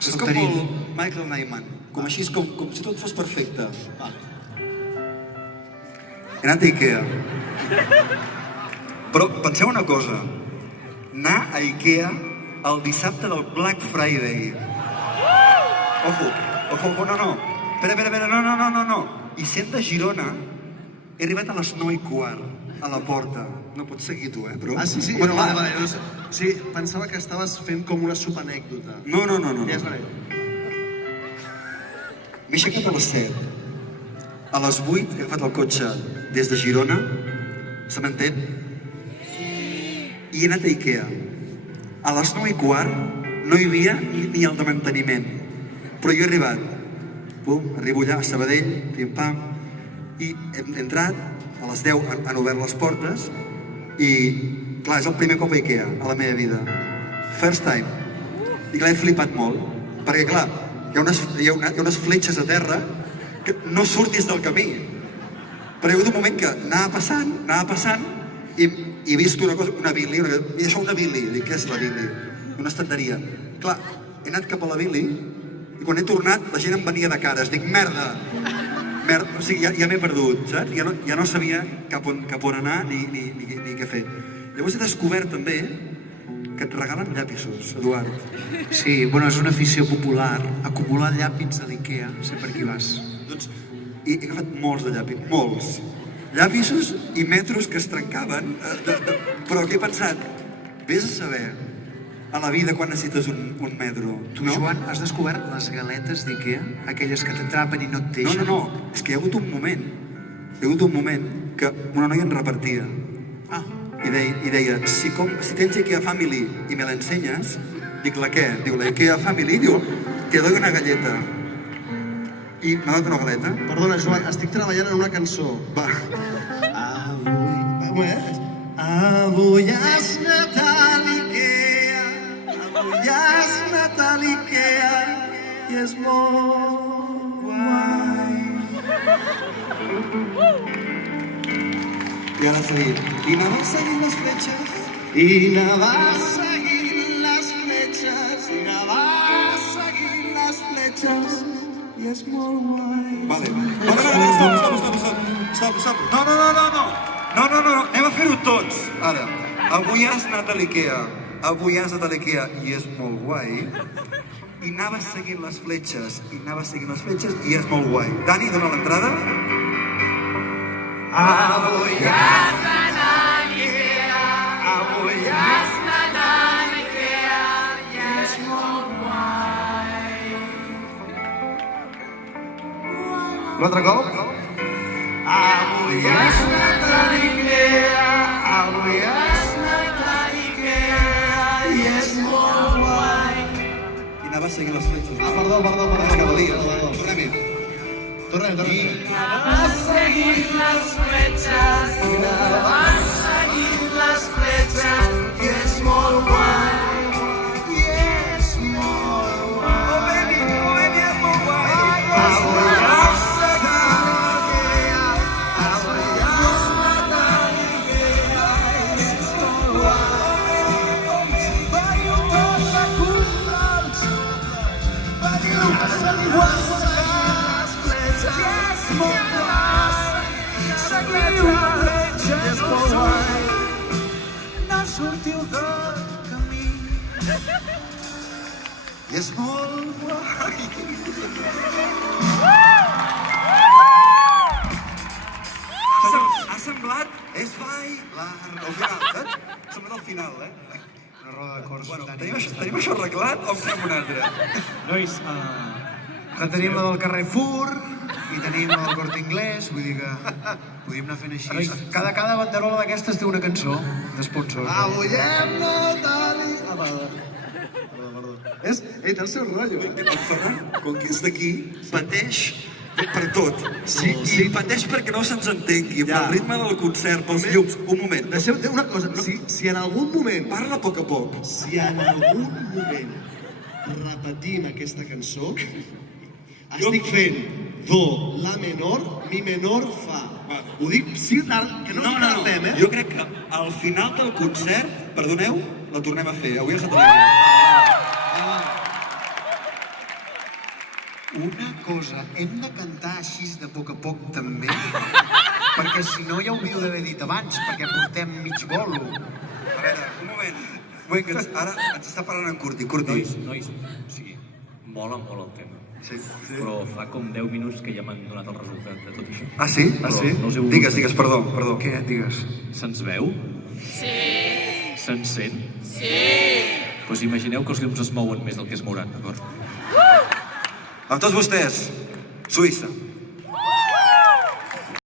És com molt Michael Nyman, com així, com si tot fos perfecte. He anat a Ikea. Però penseu una cosa, anar a Ikea el dissabte del Black Friday. Ojo, no. Espera, no. I sent de Girona, he arribat a les 9:15, a la porta. No pots seguir tu, bro? Ah, sí? Bueno, vale. Sí, pensava que estaves fent com una subanècdota. No. Ja és vale. M'he aixecat a les 7. A les 8 he agafat el cotxe des de Girona, se m'entén? I he anat a Ikea. A les 9:15 no hi havia ni el de manteniment. Però jo he arribat. Pum, arribo allà a Sabadell, pim-pam, i hem entrat, a les 10 han obert les portes, i clar, és el primer cop a Ikea a la meva vida. First time. I clar, he flipat molt, perquè clar, hi ha unes fletxes a terra que no surtis del camí. Però hi ha hagut un moment que anava passant i he vist una Billy, i això una Billy, dic, què és la Billy? Una estanteria. Clar, he anat cap a la Billy i quan he tornat la gent em venia de cares, dic, merda, o sigui, ja m'he perdut, saps? Ja no sabia cap on anar ni què fer. Llavors he descobert també que et regalen llapisos, Eduard. Sí, bueno, és una afició popular, acumular llàpis a l'Ikea, sé per qui vas. Doncs he agafat molts de llapis, molts. Llapisos i metros que es trencaven, però que he pensat, vés a saber a la vida quan necessites un metro. Tu, Joan, has descobert les galetes d'Ikea? Aquelles que t'atrapen i no et deixen? No, és que hi ha hagut un moment que una noia en repartia. I deia, si tens Ikea Family i me l'ensenyes, dic, la què? Diu, la Ikea Family, diu, te doy una galleta. I m'ha donat una galeta. Perdona, Joan, estic treballant en una cançó. Va. Avui has anat a l'Ikea, avui has anat a l'Ikea, i és molt guai. I ara seguim. I anava seguint les fletxes. I anava seguint les fletxes, i anava seguint les fletxes, i és molt guai. Vale. Stop. No, anem a fer-ho tots. Ara, avui has anat a l'Ikea, i és molt guai. I anava seguint les fletxes, i és molt guai. Dani, dona l'entrada. Avui has anat a l'Ikea, avui has anat a l'Ikea, i és molt guai. Un altre cop? Avui has anat a l'Ikea, avui has anat a l'Ikea, i és molt guai. I anava seguint les fletxes. Perdó. Cada dia. Tornem. I anava seguint les fletxes, i anava seguint les fletxes, i és molt guai. I és molt guai. Oh, baby, és molt guai. Avui has anat a l'Ikea, avui has anat a l'Ikea, i és molt guai. Veniu tots a comprar-nos, veniu a saludar. No sortiu del camí. I és molt guai. Ha semblat... És bailar... Al final, saps? Ha semblat al final, Una roda de cors. Bueno, tenim això arreglat o en fem un altre? Nois, ara tenim la del Carrefour i tenim la del Corte Inglés, vull dir que podríem anar fent així. Cada banderola d'aquestes té una cançó d'esponsor. Avui hem anat a l'Ikea. Perdó. Té el seu rotllo. El Ferran, com que és d'aquí, pateix per tot. Sí. I pateix perquè no se'ns entengui, pel ritme del concert, pels llums. Un moment. Deixeu una cosa, si en algun moment... Parla a poc a poc. Si en algun moment repetim aquesta cançó, estic fent do, la menor, mi menor, fa. Ho dic, sí, que no ens agafem, eh? Jo crec que al final del concert, perdoneu, la tornem a fer. Avui és a Catalunya. Una cosa, hem de cantar així de poc a poc també? Perquè si no ja ho hauríeu d'haver dit abans, perquè portem mig bolo. A veure, un moment, que ara ens està parlant en Curti. Curti. Nois, o sigui, mola molt el tema. Sí. Però fa com 10 minuts que ja m'han donat el resultat de tot això. Ah, sí? Ah, sí? No us heu volgut- Digues, perdó. Què? Digues. Se'ns veu? Sí. Se'ns sent? Sí. Doncs imagineu que els llums es mouen més del que es mouran, d'acord? Amb tots vostès, Suïssa.